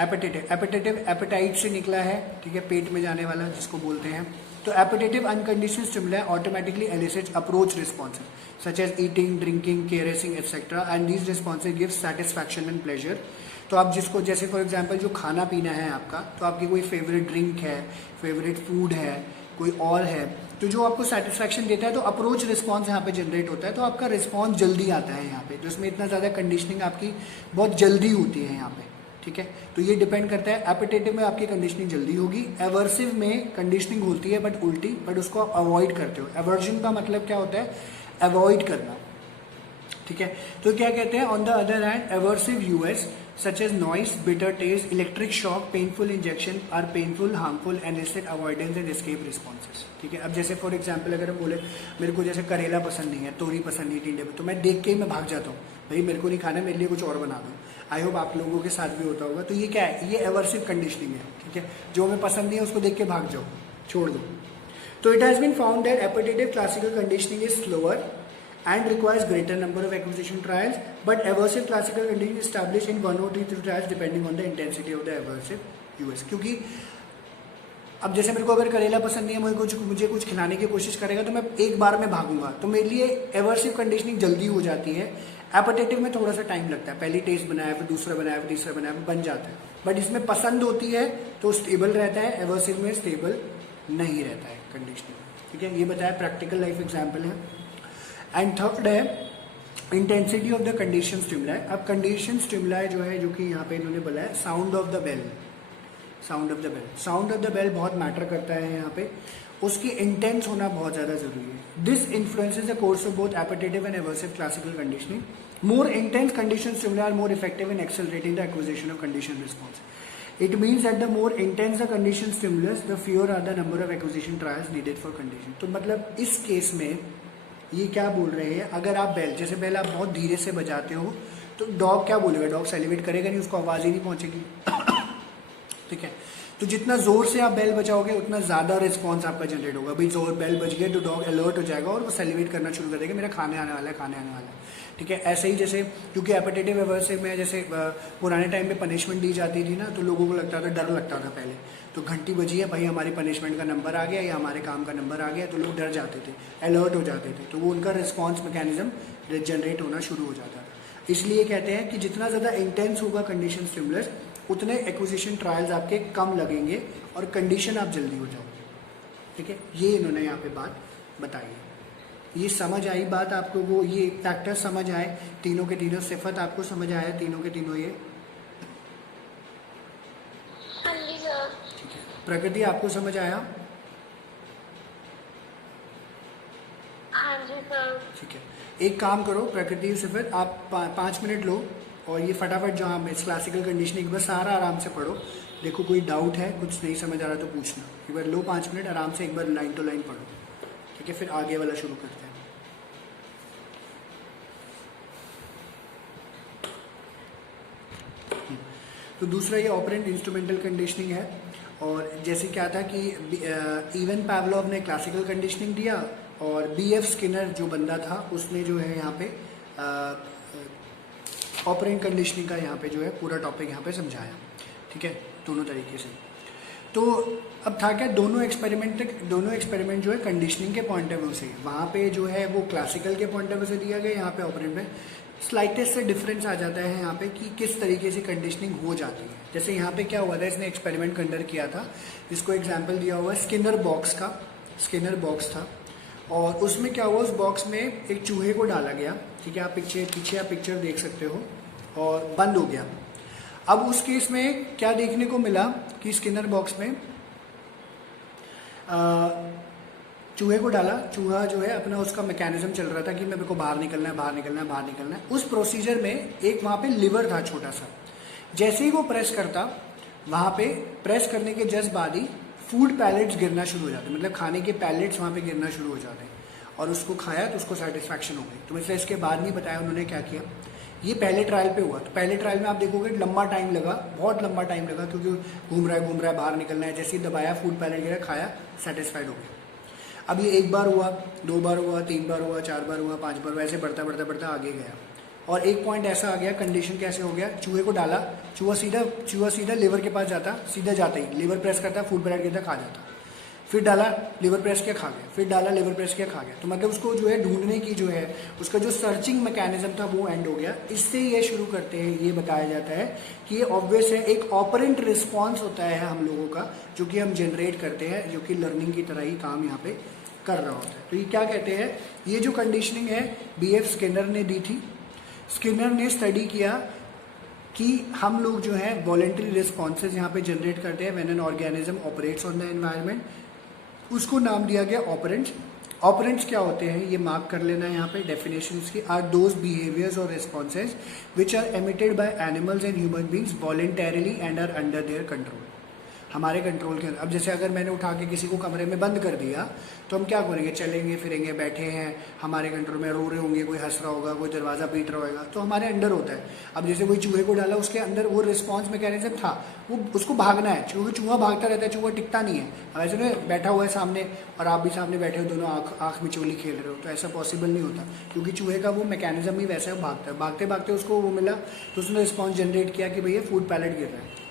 Appetitive appetite से निकला है, ठीक है, पेट में जाने वाला जिसको बोलते हैं। तो appetitive unconditional stimulus automatically elicits approach responses such as eating, drinking, caressing, etc. and these responses give satisfaction and pleasure. तो आप जिसको जैसे फॉर एग्जांपल जो खाना पीना है आपका, तो आपकी कोई फेवरेट ड्रिंक है, फेवरेट फूड है, कोई और है, तो जो आपको सेटिस्फैक्शन देता है तो अप्रोच रिस्पॉन्स यहाँ पे जनरेट होता है, तो आपका रिस्पॉन्स जल्दी आता है यहाँ पे। तो इसमें इतना ज़्यादा कंडीशनिंग आपकी बहुत जल्दी होती है यहाँ पे। ठीक है, तो ये डिपेंड करता है। एपेटेटिव में आपकी कंडीशनिंग जल्दी होगी, एवर्सिव में कंडीशनिंग होती है बट उल्टी, बट उसको आप अवॉइड करते हो। एवर्जन का मतलब क्या होता है, अवॉइड करना। ठीक है, तो क्या कहते हैं, on the other hand aversive US such as noise, bitter taste, electric shock, painful injection are painful, harmful and elicit avoidance and escape responses. ठीक है, अब जैसे फॉर एग्जांपल अगर हम बोले मेरे को जैसे करेला पसंद नहीं है, तोरी पसंद नहीं, टिंडे, तो मैं देख के ही मैं भाग जाता हूँ, भाई मेरे को नहीं खाना, मेरे लिए कुछ और बना दो। आई होप आप लोगों के साथ भी होता होगा। तो ये क्या है, ये एवर्सिव कंडीशनिंग है। ठीक है, जो हमें पसंद नहीं है उसको देख के भाग जाओ, छोड़ दो। तो it has been found that appetitive classical conditioning is slower and requires greater number of acquisition trials, but aversive classical conditioning is established in 1 or 2 trials depending on the intensity of the aversive US. क्योंकि अब जैसे मेरे को अगर करेला पसंद नहीं है, मुझे कुछ खिलाने की कोशिश करेगा तो मैं एक बार में भागूंगा, तो मेरे लिए एवर्सिव कंडीशनिंग जल्दी हो जाती है। एपेटेटिव में थोड़ा सा टाइम लगता है, पहली टेस्ट बनाया, फिर दूसरा बनाया, फिर तीसरा बनाया, बन जाता है, बट इसमें पसंद होती है तो स्टेबल रहता है। एवर्सिव में स्टेबल नहीं रहता है कंडीशनिंग। ठीक है, ये बताया, प्रैक्टिकल लाइफ एग्जाम्पल है। एंड थर्ड है intensity of the condition stimuli. अब कंडीशन स्टिमुलाई जो है, जो कि यहाँ पे इन्होंने बोला है sound of the bell. Sound of the bell, sound of the bell बहुत मैटर करता है यहाँ पे, उसकी इंटेंस होना बहुत ज़्यादा जरूरी है। This influences the course of both appetitive and aversive classical conditioning. More intense condition stimuli are more effective in accelerating the acquisition of condition response. It means that the more intense the condition stimulus, the fewer are the number of acquisition trials needed for condition। तो मतलब इस केस में ये क्या बोल रहे हैं, अगर आप बेल, जैसे बेल आप बहुत धीरे से बजाते हो तो डॉग क्या बोलेगा, डॉग सेलिब्रेट करेगा नहीं, उसको आवाज़ ही नहीं पहुंचेगी। ठीक है, तो जितना जोर से आप बेल बजाओगे उतना ज़्यादा रिस्पॉन्स आपका जनरेट होगा। भाई जोर बेल बज गया तो डॉग अलर्ट हो जाएगा और वो सेलिब्रेट करना शुरू कर देगा, मेरा खाने आने वाला है, खाने आने वाला है। ठीक है, ऐसे ही जैसे क्योंकि एपेटेटिव एवर्सिव में जैसे पुराने टाइम में पनिशमेंट दी जाती थी ना, तो लोगों को लगता था, डर लगता था पहले, तो घंटी बजी है भाई हमारी पनिशमेंट का नंबर आ गया या हमारे काम का नंबर आ गया, तो लोग डर जाते थे, अलर्ट हो जाते थे, तो वो उनका रिस्पॉन्स मैकेनिज्म जनरेट होना शुरू हो जाता था। इसलिए कहते हैं कि जितना ज़्यादा इंटेंस होगा कंडीशन स्टिमुलस, उतने एक्विजिशन ट्रायल्स आपके कम लगेंगे और कंडीशन आप जल्दी हो जाओगे। ठीक है, ये इन्होंने यहाँ पे बात बताई है। ये समझ आई बात आपको, वो ये फैक्टर समझ आए, तीनों के तीनों सिफत आपको समझ आया, तीनों के तीनों ये। हाँ जी सर। ठीक है, प्रकृति आपको समझ आया? हाँ जी सर। ठीक है, एक काम करो, प्रकृति सिफत आप 5 मिनट लो और ये फटाफट जो हम इस क्लासिकल कंडीशनिंग बस सारा आराम से पढ़ो। देखो कोई डाउट है, कुछ नहीं समझ आ रहा तो पूछना। एक बार लो 5 मिनट आराम से एक बार लाइन टू लाइन पढ़ो। ठीक है, फिर आगे वाला शुरू करते हैं। तो दूसरा ये ऑपरेंट इंस्ट्रूमेंटल कंडीशनिंग है। और जैसे क्या था कि इवन पावलोव ने क्लासिकल कंडीशनिंग दिया और बीएफ स्किनर जो बंदा था उसने जो है यहाँ पे ऑपरेंट कंडीशनिंग का यहाँ पे जो है पूरा टॉपिक यहाँ पे समझाया। ठीक है, दोनों तरीके से। तो अब था क्या, दोनों एक्सपेरिमेंट जो है कंडीशनिंग के पॉइंट ऑफ व्यू से, वहाँ पे जो है वो क्लासिकल के पॉइंट ऑफ व्यू से दिया गया, यहाँ पे ऑपरेंट में स्लाइटेस्ट से डिफरेंस आ जाता है यहाँ पे कि किस तरीके से कंडीशनिंग हो जाती है। जैसे यहाँ पे क्या हुआ था, इसने एक्सपेरिमेंट कंडक्ट किया था, इसको एग्जाम्पल दिया हुआ है स्किनर बॉक्स का। स्किनर बॉक्स था और उसमें क्या हुआ, उस बॉक्स में एक चूहे को डाला गया। ठीक है, आप पीछे आप पिक्चर देख सकते हो, और बंद हो गया। अब उस केस में क्या देखने को मिला कि स्किनर बॉक्स में चूहे को डाला, चूहा जो है अपना उसका मैकेनिज्म चल रहा था कि मेरे को बाहर निकलना है, बाहर निकलना है, बाहर निकलना है। उस प्रोसीजर में एक वहाँ पे लिवर था छोटा सा, जैसे ही वो प्रेस करता, वहाँ पे प्रेस करने के जस्ट बाद ही फूड पैलेट्स गिरना शुरू हो जाते, मतलब खाने के पैलेट्स वहाँ पे गिरना शुरू हो जाते हैं, और उसको खाया तो उसको सेटिस्फैक्शन हो गई। तो मतलब इसके बाद नहीं बताया उन्होंने क्या किया। ये पहले ट्रायल पे हुआ, तो पहले ट्रायल में आप देखोगे लंबा टाइम लगा, बहुत लंबा टाइम लगा, क्योंकि घूम रहा है बाहर निकलना है। जैसे ही दबाया फूड पैलेट गिरा, खाया, सेटिस्फाइड हो गया। अब ये 1 बार हुआ, 2 बार हुआ, 3 बार हुआ, 4 बार हुआ, 5 बार, वैसे बढ़ता बढ़ता बढ़ता आगे गया। और एक पॉइंट ऐसा आ गया, कंडीशन कैसे हो गया, चूहे को डाला, चूहा सीधा लिवर के पास जाता, सीधा जाता ही लिवर प्रेस करता, फूड पैलेट गिरता, खा जाता। फिर डाला, लिवर प्रेस किया, खा गया, फिर डाला, लिवर प्रेस किया, खा गया। तो मतलब उसको जो है ढूंढने की जो है उसका जो सर्चिंग मैकेनिज्म था वो एंड हो गया। इससे ये शुरू करते हैं, ये बताया जाता है कि ये ऑब्वियस है, एक ऑपरेंट रिस्पॉन्स होता है हम लोगों का, जो कि हम जनरेट करते हैं, जो कि लर्निंग की तरह ही काम यहाँ पे कर रहा होता है। तो ये क्या कहते हैं, ये जो कंडीशनिंग है बीएफ स्किनर ने दी थी। स्किनर ने स्टडी किया कि हम लोग जो है वॉलेंटरी रिस्पॉन्सेज यहाँ पे जनरेट करते हैं when an organism operates on the environment. उसको नाम दिया गया ऑपरेंट्स। ऑपरेंट्स क्या होते हैं ये मार्क कर लेना है यहाँ पे डेफिनेशंस की। आर दोज बिहेवियर्स और responses which are emitted by animals and human beings voluntarily and are under their control, हमारे कंट्रोल के अंदर। अब जैसे अगर मैंने उठा के किसी को कमरे में बंद कर दिया तो हम क्या करेंगे, चलेंगे फिरेंगे, बैठे हैं, हमारे कंट्रोल में, रो रहे होंगे, कोई हंस रहा होगा, कोई दरवाज़ा पीट रहा होगा, तो हमारे अंडर होता है। अब जैसे कोई चूहे को डाला, उसके अंदर वो रिस्पॉन्स मैकेनिज्म था, वो उसको भागना है, क्योंकि चूहा भागता रहता है, चूहा टिकता नहीं है। अब ऐसे ना बैठा हुआ है सामने और आप भी सामने बैठे हो, दोनों आँख में चोली खेल रहे हो, तो ऐसा पॉसिबल नहीं होता, क्योंकि चूहे का वो मैकेनिज्म ही वैसा है, भागता है। भागते भागते उसको वो मिला तो उसने रिस्पॉन्स जनरेट किया कि भैया फूड पैलेट गिर रहा है।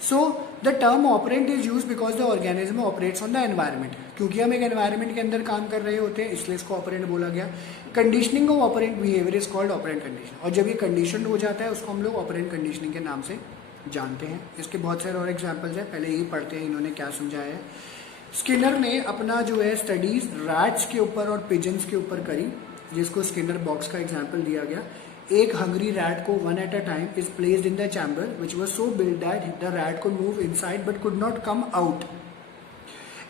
So the term operant is used because the organism operates on the environment, क्योंकि हम एक एनवायरनमेंट के अंदर काम कर रहे होते हैं, इसलिए इसको ऑपरेंट बोला गया। Conditioning of operant behaviour is called operant condition, और जब ये कंडीशन हो जाता है उसको हम लोग ऑपरेंट कंडीशनिंग के नाम से जानते हैं। इसके बहुत सारे और एग्जाम्पल्स हैं, पहले यही पढ़ते हैं इन्होंने क्या समझाया है। स्किनर ने अपना जो है स्टडीज रैट्स के ऊपर और पिजन्स के ऊपर करी, जिसको स्किनर बॉक्स का एग्जाम्पल दिया गया। एक हंग्री रैट को one at a time is placed in the chamber which was so build that the rat could move inside but could not come out.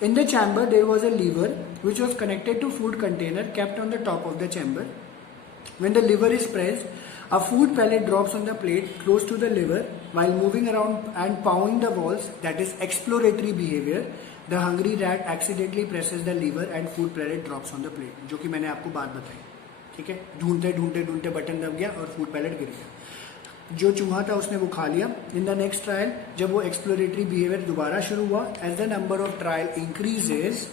In the chamber, there was a lever which was connected to food container kept on the top of the chamber. When the lever is pressed, a food pellet drops on the plate close to the lever while moving around and pawing the walls. That is exploratory behavior. The hungry rat accidentally presses the lever and food pellet drops on the plate. जो कि मैंने आपको बात बताई. ठीक है, ढूंढते ढूंढते ढूंढते बटन दब गया और फूड पैलेट गिर गया. जो चूहा था उसने वो खा लिया. इन द नेक्स्ट ट्रायल जब वो एक्सप्लोरेटरी बिहेवियर दोबारा शुरू हुआ, as the number of trial increases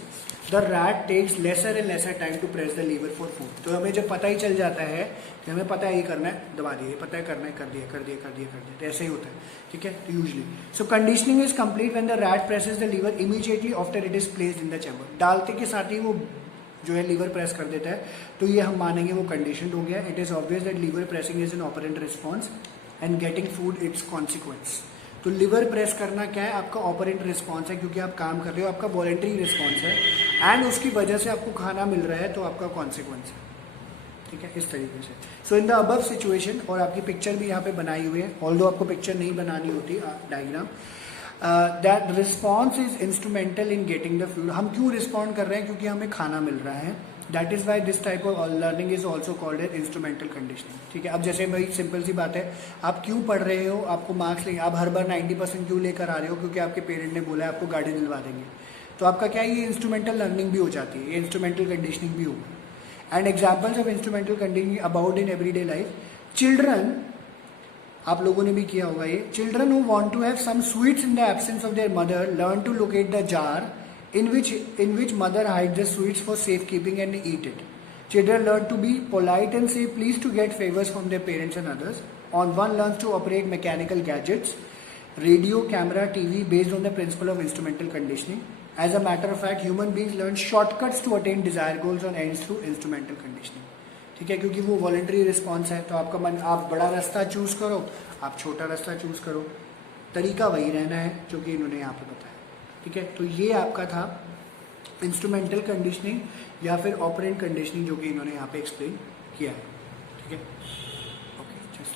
the rat takes lesser and lesser time to press the lever for food. तो हमें जब पता ही चल जाता है कि हमें पता है ये करना है, दबा दिए, पता है करना है, कर दिया कर दिया कर दिया कर दिया, तो ऐसे ही होता है. ठीक है, तो usually so conditioning is complete when the rat presses the lever immediately after it is placed in the chamber. डालते के साथ ही वो जो है लीवर प्रेस कर देता है, तो ये हम मानेंगे वो कंडीशनड हो गया. It is obvious that lever pressing is an operant response and getting food its consequence. तो लिवर प्रेस करना क्या है, आपका ऑपरेंट रिस्पॉन्स है क्योंकि आप काम कर रहे हो, आपका वॉलेंट्री रिस्पॉन्स है एंड उसकी वजह से आपको खाना मिल रहा है, तो आपका कॉन्सिक्वेंस है. ठीक है, इस तरीके से. सो इन द अबव सिचुएशन, और आपकी पिक्चर भी यहाँ पे बनाई हुई है, ऑल्दो आपको पिक्चर नहीं बनानी होती, diagram. That response is instrumental in getting the food. हम क्यों रिस्पॉन्ड कर रहे हैं, क्योंकि हमें खाना मिल रहा है. That is why this type of learning is also called as instrumental conditioning. ठीक है, अब जैसे भाई सिंपल सी बात है, आप क्यों पढ़ रहे हो, आपको मार्क्स लेंगे, आप हर बार 90% क्यों लेकर आ रहे हो, क्योंकि आपके पेरेंट ने बोला है आपको गाड़ी दिलवा देंगे. तो आपका क्या है, ये इंस्ट्रूमेंटल लर्निंग भी हो जाती है, ये इंस्ट्रूमेंटल कंडीशनिंग भी होगा. And examples of instrumental conditioning about in everyday life. Children, आप लोगों ने भी किया होगा ये. Children who want to have some sweets in the absence of their mother learn to locate the jar in which mother hides the sweets for safekeeping and eat it. Children learn to be polite and say please to get favors from their parents and others. One learns to operate mechanical gadgets, radio, camera, TV based on the principle of instrumental conditioning. As a matter of fact, human beings learn shortcuts to attain desired goals and ends through instrumental conditioning. ठीक है, क्योंकि वो वॉलेंट्री रिस्पॉन्स है. तो आपका मन, आप बड़ा रास्ता चूज करो, आप छोटा रास्ता चूज करो, तरीका वही रहना है जो कि इन्होंने यहाँ पे बताया. ठीक है, तो ये आपका था इंस्ट्रूमेंटल कंडीशनिंग या फिर ऑपरेंट कंडीशनिंग जो कि इन्होंने यहाँ पे एक्सप्लेन किया है. ठीक है, ओके, जस्ट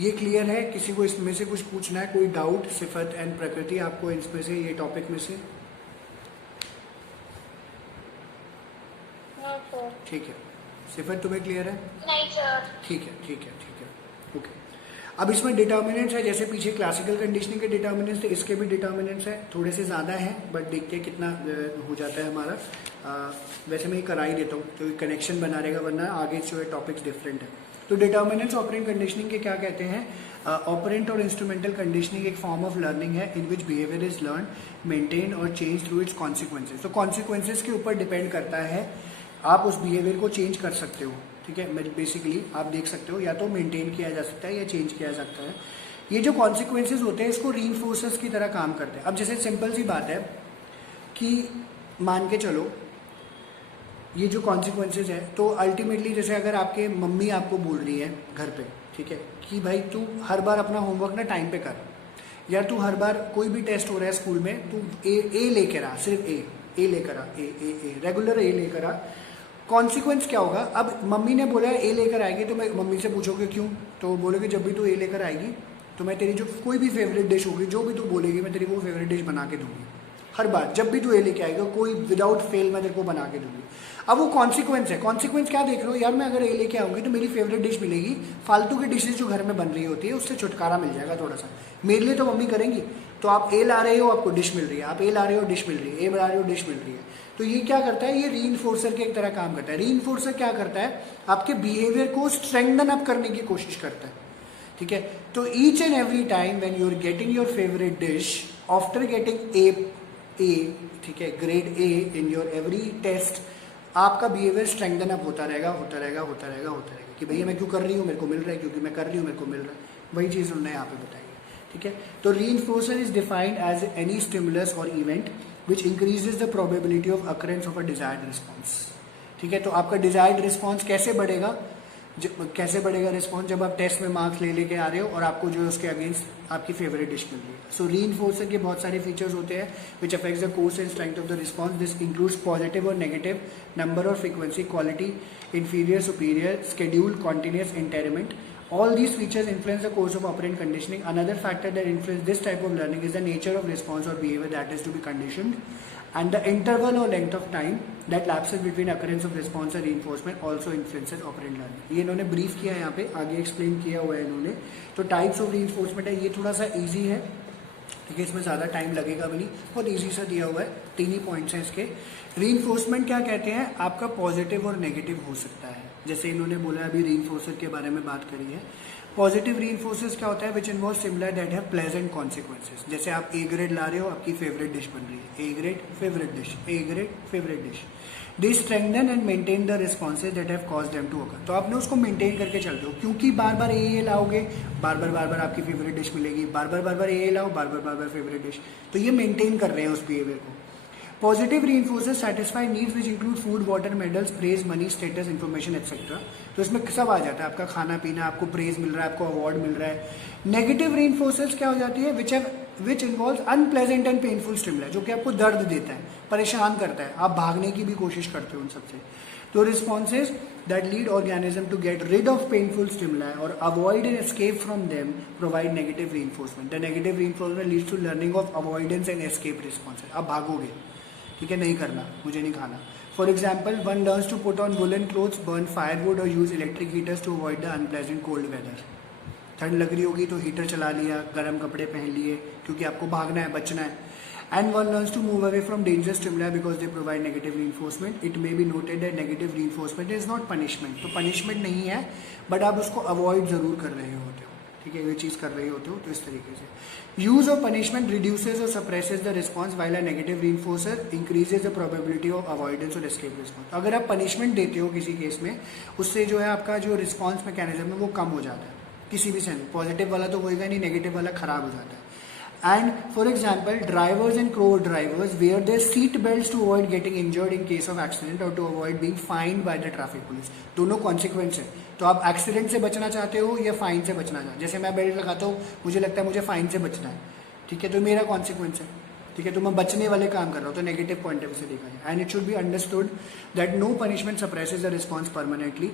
ये क्लियर है. किसी को इसमें से कुछ पूछना है, कोई डाउट? सिफत एंड प्रकृति आपको इसमें से, ये टॉपिक में से? ठीक है, सिफत तुम्हें क्लियर है? नहीं सर. ठीक है ठीक है ठीक है, ओके. अब इसमें डिटर्मिनेंट्स है, जैसे पीछे क्लासिकल कंडीशनिंग के डिटर्मिनेंट्स थे, इसके भी डिटर्मिनेंट्स है, थोड़े से ज़्यादा हैं, बट देखते हैं कितना हो जाता है हमारा. वैसे मैं ये करा ही देता हूँ तो कनेक्शन बना रहेगा, वरना आगे जो है टॉपिक्स डिफरेंट है. तो डिटर्मिनेंट्स ऑपरेंट कंडीशनिंग के क्या कहते हैं? ऑपरेंट और इंस्ट्रूमेंटल कंडीशनिंग एक फॉर्म ऑफ लर्निंग है इन विच बिहेवियर इज लर्न, मेंटेन और चेंज थ्रू इट्स कॉन्सिक्वेंसेज. तो कॉन्सिक्वेंसेज के ऊपर डिपेंड करता है, आप उस बिहेवियर को चेंज कर सकते हो. ठीक है, बेसिकली आप देख सकते हो, या तो मेंटेन किया जा सकता है या चेंज किया जा सकता है. ये जो कॉन्सिक्वेंसेज होते हैं इसको रीइंफोर्सर्स की तरह काम करते हैं. अब जैसे सिंपल सी बात है कि मान के चलो ये जो कॉन्सिक्वेंसेज है, तो अल्टीमेटली जैसे अगर आपके मम्मी आपको बोल रही है घर पे, ठीक है, कि भाई तू हर बार अपना होमवर्क ना टाइम पे कर, या तू हर बार कोई भी टेस्ट हो रहा है स्कूल में, तू ए लेकर आ, सिर्फ ए लेकर आ, ए रेगुलर ए लेकर आ. कॉन्सिक्वेंस क्या होगा? अब मम्मी ने बोला है ए लेकर आएगी, तो मैं मम्मी से पूछोगे क्यों, तो बोलोगे जब भी तू ए लेकर आएगी तो मैं तेरी जो कोई भी फेवरेट डिश होगी, जो भी तू बोलेगी, मैं तेरी वो फेवरेट डिश बना के दूंगी. हर बार जब भी तू ए लेके आएगा, कोई विदाउट फेल मैं तेरे को बना के दूंगी. अब वो कॉन्सिक्वेंस है. कॉन्सिक्वेंस क्या देख रहे हो यार, मैं अगर ए लेके आऊंगी तो मेरी फेवरेट डिश मिलेगी, फालतू की डिशेज जो घर में बन रही होती है उससे छुटकारा मिल जाएगा थोड़ा सा. मेरे लिए तो मम्मी करेंगी. तो आप ए ला रहे हो, आपको डिश मिल रही है, आप ए ला रहे हो, डिश मिल रही है, ए ला रहे हो, डिश मिल रही है. तो ये क्या करता है, ये रीइंफोर्सर के एक तरह काम करता है. रीइंफोर्सर क्या करता है, आपके बिहेवियर को स्ट्रेंथन अप करने की कोशिश करता है. ठीक है, तो each and every time when you are getting your favourite dish after getting A, ठीक है, grade A in your every test, आपका बिहेवियर स्ट्रेंथन अप होता रहेगा होता रहेगा होता रहेगा होता रहेगा कि भैया मैं क्यों कर रही हूँ, मेरे को मिल रहा है, क्योंकि मैं कर रही हूँ मेरे को मिल रहा है. वही चीज़ उन्होंने यहाँ पे बताई है. ठीक है, तो reinforcer is defined as any stimulus or event which increases the probability of occurrence of a desired response. ठीक है, तो आपका डिजायर्ड रिस्पॉन्स कैसे बढ़ेगा, कैसे बढ़ेगा रिस्पॉन्स? जब आप टेस्ट में मार्क्स ले लेके आ रहे हो और आपको जो है उसके अगेंस्ट आपकी फेवरेट डिश मिल रही है। सो रीइंफोर्सर के बहुत सारे फीचर्स होते हैं which affects the course and strength of the response. This includes positive और नेगेटिव, नंबर और frequency, quality, inferior, superior, schedule, continuous, intermittent. All these features influence the course of operant conditioning. Another factor that influences this type of learning is the nature of response or behavior that is to be conditioned, and the interval or length of time that lapses between occurrence of response and reinforcement also influences operant learning. ये इन्होंने ब्रीफ किया है, यहाँ पे आगे एक्सप्लेन किया हुआ है इन्होंने। तो टाइप्स ऑफ रीइंफोर्समेंट है, ये थोड़ा सा ईजी है, ठीक है, इसमें ज़्यादा टाइम लगेगा भी नहीं, बहुत ईजी सा दिया हुआ है, 3 ही पॉइंट्स हैं इसके। रीइंफोर्समेंट क्या कहते हैं, आपका पॉजिटिव और नेगेटिव हो सकता है, जैसे इन्होंने बोला अभी रीइंफोर्सर के बारे में बात करी है। पॉजिटिव रीइंफोर्सर्स क्या होता है, which involve similar that have pleasant consequences. जैसे आप ए ग्रेड ला रहे हो, आपकी फेवरेट डिश बन रही है, A grade favourite dish, A grade favourite dish. They strengthen and maintain the responses that have caused them to occur. तो आपने उसको मेंटेन करके चलते हो, क्योंकि बार बार ए लाओगे, बार बार आपकी फेवरेट डिश मिलेगी, बार बार ए लाओ, बार बार फेवरेट डिश। तो ये मेंटेन कर रहे हैं उस बिहेवियर को। Positive reinforcers satisfy needs which include food, water, medals, praise, money, status, information etcetera. तो इसमें सब आ जाता है, आपका खाना पीना, आपको प्रेज मिल रहा है, आपको अवार्ड मिल रहा है। नेगेटिव रीइंफोर्सर्स क्या हो जाती है, which involve unpleasant and painful stimuli, जो कि आपको दर्द देता है, परेशान करता है, आप भागने की भी कोशिश करते हो उन सबसे। तो responses that lead organism to get rid of painful stimuli or avoid and escape from them provide negative reinforcement. The negative reinforcement leads to learning of avoidance and escape responses. आप भागोगे, ठीक है, नहीं करना, मुझे नहीं खाना। For example, one learns to put on woollen clothes, burn firewood or use electric heaters to avoid the unpleasant cold weather. ठंड लग रही होगी तो हीटर चला लिया, गर्म कपड़े पहन लिए, क्योंकि आपको भागना है, बचना है। And one learns to move away from dangerous stimuli because they provide negative reinforcement. It may be noted that negative reinforcement is not punishment. तो पनिशमेंट नहीं है, बट आप उसको अवॉइड जरूर कर रहे होते हो, ठीक है, ये चीज़ कर रहे होते हो। तो इस तरीके से use of punishment reduces or suppresses the response while a negative reinforcer increases the probability of avoidance or escape response. अगर आप पनिशमेंट देते हो किसी केस में, उससे जो है आपका जो रिस्पॉन्स मैकेनिज्म है वो कम हो जाता है किसी भी सेंस। पॉजिटिव वाला तो होएगा नहीं, नेगेटिव वाला खराब हो जाता है। And for example, drivers and co-drivers wear their seat belts to avoid getting injured in case of accident or to avoid being fined by the traffic police. दोनों कॉन्सिक्वेंस है। तो आप एक्सीडेंट से बचना चाहते हो या फाइन से बचना चाहते हो। जैसे मैं बेल्ट लगाता हूँ, मुझे लगता है मुझे फाइन से बचना है, ठीक है, तो मेरा कॉन्सिक्वेंस है, ठीक है, तो मैं बचने वाले काम कर रहा हूँ। तो नेगेटिव पॉइंट ऑफ व्यू से देखा जाए। And it should be understood that no punishment suppresses the response permanently.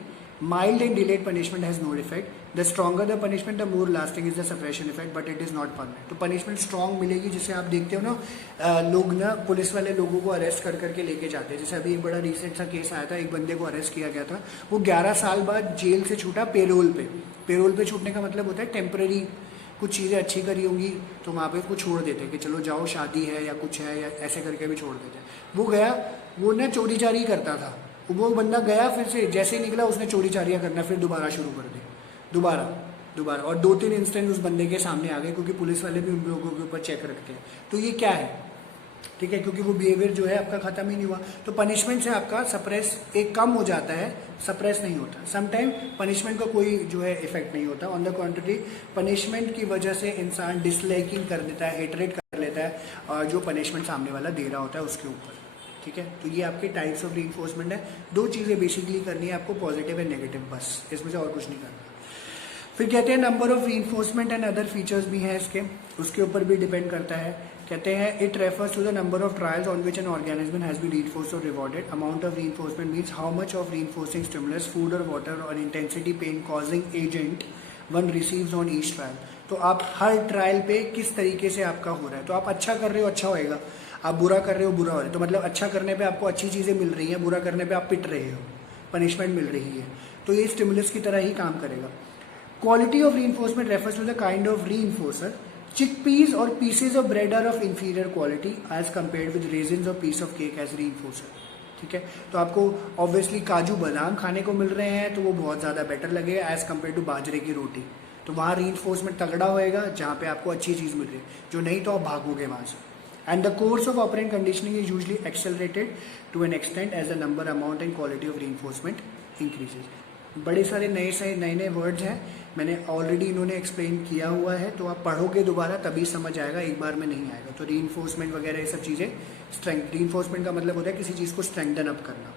Mild and delayed punishment has no effect. The stronger the punishment, the more lasting is the suppression effect, but it is not permanent. तो punishment strong मिलेगी, जिसे आप देखते हो ना, लोग ना पुलिस वाले लोगों को अरेस्ट कर करके लेके जाते हैं। जैसे अभी एक बड़ा रिसेंट सा केस आया था, एक बंदे को अरेस्ट किया गया था, वो 11 साल बाद जेल से छूटा पेरोल पे। पेरोल पे छूटने का मतलब होता है टेम्पररी, कुछ चीज़ें अच्छी करी होंगी तो वहाँ पे उसको छोड़ देते हैं कि चलो जाओ, शादी है या कुछ है, या ऐसे करके भी छोड़ देते हैं। वो गया, वो ना चोरी चारी करता था, वो बंदा गया, फिर से जैसे ही निकला उसने चोरी चारियाँ करना फिर दोबारा शुरू कर दी, दोबारा और 2-3 इंस्टेंट उस बंदे के सामने आ गए, क्योंकि पुलिस वाले भी उन लोगों के ऊपर चेक रखते हैं। तो ये क्या है, ठीक है, क्योंकि वो बिहेवियर जो है आपका खत्म ही नहीं हुआ। तो पनिशमेंट से आपका सप्रेस एक कम हो जाता है, सप्रेस नहीं होता। समटाइम पनिशमेंट का कोई जो है इफेक्ट नहीं होता। ऑन द कॉन्ट्री, पनिशमेंट की वजह से इंसान डिसलाइकिंग कर देता है, हेटरेट कर लेता है जो पनिशमेंट सामने वाला दे रहा होता है उसके ऊपर, ठीक है। तो ये आपके टाइप्स ऑफ रीइंफोर्समेंट है। 2 चीज़ें बेसिकली करनी है आपको, पॉजिटिव एंड नेगेटिव, बस, इसमें से और कुछ नहीं करना। फिर कहते हैं number of reinforcement and other features भी हैं इसके, उसके ऊपर भी डिपेंड करता है। कहते हैं it refers to the number of trials on which an organism has been reinforced or rewarded. Amount of reinforcement means how much of reinforcing stimulus, food or water or intensity pain causing agent one receives on each trial. तो आप हर ट्रायल पे किस तरीके से आपका हो रहा है। तो आप अच्छा कर रहे हो, अच्छा होएगा, आप बुरा कर रहे हो, बुरा हो रहा है। तो मतलब अच्छा करने पे आपको अच्छी चीज़ें मिल रही हैं, बुरा करने पे आप पिट रहे हो, पनिशमेंट मिल रही है। तो ये स्टिमुलस की तरह ही काम करेगा। Quality of reinforcement refers to the kind of reinforcer. Chickpeas or pieces of bread are of inferior quality as compared with raisins or piece of cake as reinforcer, ठीक है। तो आपको ऑब्वियसली काजू बादाम खाने को मिल रहे हैं तो वो बहुत ज़्यादा बेटर लगेगा एज कम्पेयर टू बाजरे की रोटी। तो वहाँ रीइंफोर्समेंट तगड़ा होएगा जहाँ पे आपको अच्छी चीज़ मिल रही है, जो नहीं तो आप भागोगे वहाँ से। And the course of operant conditioning is usually accelerated to an extent as the number, amount and quality of reinforcement increases. बड़े सारे नए वर्ड्स हैं, मैंने ऑलरेडी इन्होंने एक्सप्लेन किया हुआ है, तो आप पढ़ोगे दोबारा तभी समझ आएगा, एक बार में नहीं आएगा। तो रीइंफोर्समेंट वगैरह ये सब चीज़ें, स्ट्रेंथ, रीइंफोर्समेंट का मतलब होता है किसी चीज़ को स्ट्रेंथन अप करना।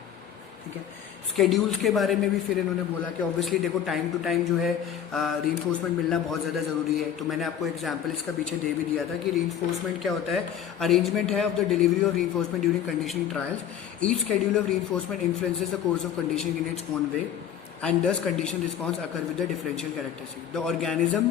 ठीक है। स्केड्यूल्स के बारे में भी फिर इन्होंने बोला कि ऑब्वियसली देखो टाइम टू टाइम जो है रीइंफोर्समेंट मिलना बहुत ज़्यादा ज़रूरी है। तो मैंने आपको एग्जांपल इसका पीछे दे भी दिया था कि रीइंफोर्समेंट क्या होता है। अरेंजमेंट है of the delivery of reinforcement during conditioning trials. Each schedule of reinforcement influences the course of conditioning in its own way and thus condition response occur with the differential characteristic. The organism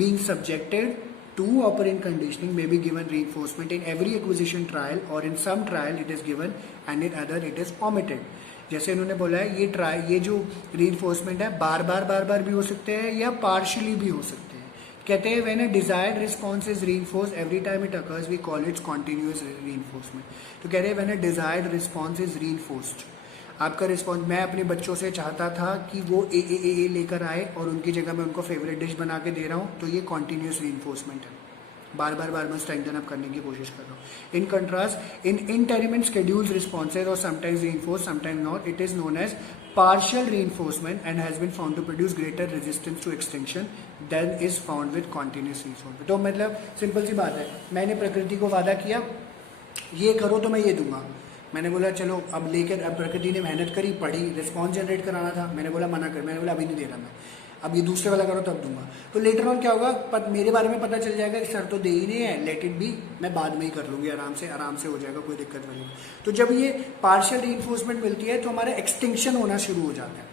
being subjected to operant conditioning may be given reinforcement in every acquisition trial or in some trial it is given and in other it is omitted. जैसे इन्होंने बोला है ये जो reinforcement है बार बार भी हो सकते हैं या partially भी हो सकते हैं। कहते हैं when a desired response is reinforced every time it occurs we call it continuous reinforcement. तो कह रहे हैं when a desired response is reinforced, आपका रिस्पॉन्स, मैं अपने बच्चों से चाहता था कि वो ए लेकर आए और उनकी जगह मैं उनको फेवरेट डिश बना के दे रहा हूँ, तो ये कॉन्टीन्यूस रीइंफोर्समेंट है। बार बार स्ट्रेंथन अप करने की कोशिश कर रहा हूँ। In contrast in intermittent schedules responses or sometimes reinforce sometimes not, it is known as partial reinforcement and has been found to produce greater resistance to extinction than is found with continuous reinforcement. तो मतलब सिंपल सी बात है, मैंने प्रकृति को वादा किया ये करो तो मैं ये दूंगा। मैंने बोला चलो अब लेकर, अब प्रकृति ने मेहनत करी, पढ़ी, रिस्पॉन्स जनरेट कराना था, मैंने बोला मना कर, मैंने बोला अभी नहीं दे रहा मैं, अब ये दूसरे वाला करो तब दूंगा। तो लेटर ऑन क्या होगा, मेरे बारे में पता चल जाएगा कि सर तो दे ही नहीं है, लेट इट बी, मैं बाद में ही कर लूँगी, आराम से हो जाएगा, कोई दिक्कत नहीं। तो जब ये पार्शियल रीइंफोर्समेंट मिलती है तो हमारा एक्सटिंक्शन होना शुरू हो जाता है।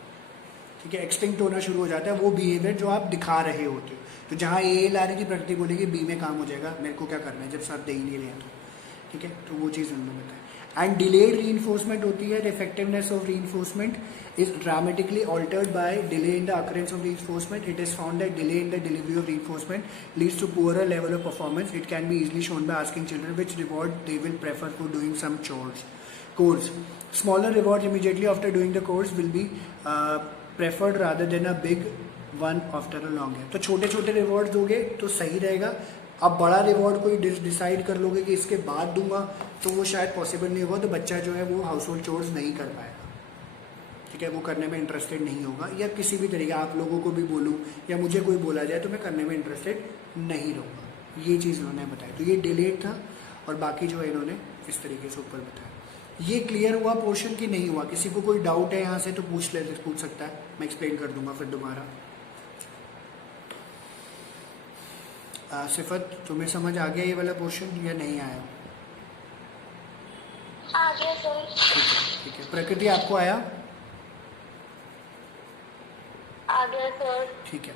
ठीक है, एक्सटिंक्ट होना शुरू हो जाता है वो बिहेवियर जो आप दिखा रहे होते हो। तो जहाँ ए ला रही थी प्रकृति बोलेगी बी में काम हो जाएगा, मेरे को क्या करना है जब सर दे ही नहीं रहे हैं तो। ठीक है, तो वो चीज़ उन्होंने बताया। एंड डिलेड रीइंफोर्समेंट होती है, effectiveness of reinforcement is dramatically altered by delay in the occurrence of reinforcement. It is found that delay in the delivery of reinforcement leads to poorer level of performance. It can be easily shown by asking children which reward they will prefer for doing some course. Smaller rewards immediately after doing the course will be preferred rather than a big one after a long gap. तो छोटे छोटे रिवॉर्ड दोगे तो सही रहेगा। अब बड़ा रिवॉर्ड कोई डिसाइड कर लोगे कि इसके बाद दूंगा तो वो शायद पॉसिबल नहीं होगा, तो बच्चा जो है वो हाउस होल्ड चोर्स नहीं कर पाएगा। ठीक है, वो करने में इंटरेस्टेड नहीं होगा, या किसी भी तरीके आप लोगों को भी बोलूँ या मुझे कोई बोला जाए तो मैं करने में इंटरेस्टेड नहीं रहूँगा। ये चीज़ इन्होंने बताई। तो ये डिलेड था और बाकी जो है इन्होंने इस तरीके से ऊपर बताया। ये क्लियर हुआ पोर्शन की नहीं हुआ? किसी को कोई डाउट है यहाँ से तो पूछ सकता है, मैं एक्सप्लेन कर दूंगा फिर दोबारा। सिफत, तुम्हें समझ आ गया ये वाला पोर्शन या नहीं आया? आ गया सर। ठीक है। प्रकृति आपको आया? आ गया सर। ठीक है।